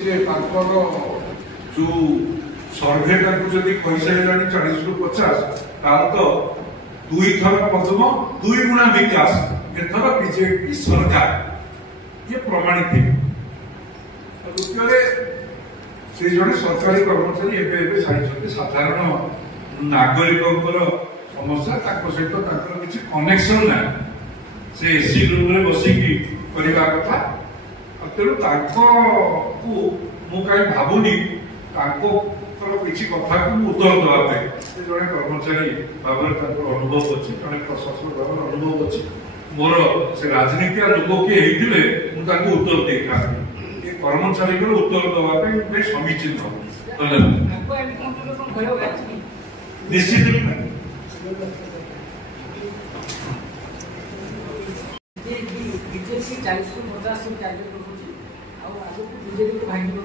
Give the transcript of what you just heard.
जो सर्भे जदि कहीसारे 40 रु 50 तो 2 थर पद्म 2 गुणा विकास एथर बीजेपी सरकार ये प्रमाणित है। द्वितीय से जड़े सरकारी कर्मचारी एवं छाड़ी साधारण नागरिक समस्या सहित किसी कनेक्शन ना से एसी रूम में बसिकी करने कथा तेणु मुझे भावुनी किसी कथा को उत्तर देवाई जड़े कर्मचारी भाव में अनुभव अच्छे जड़े प्रशासक भाव में अनुभव अच्छे मोर से राजनीति लोक किए होते मुझे उत्तर दे था ये कर्मचारी को उत्तर देवाई समीचीन निश्चित बीजेपी 40 ରୁ 50 टार्गेट रखुची आ आगो बीजेपी को भांगी को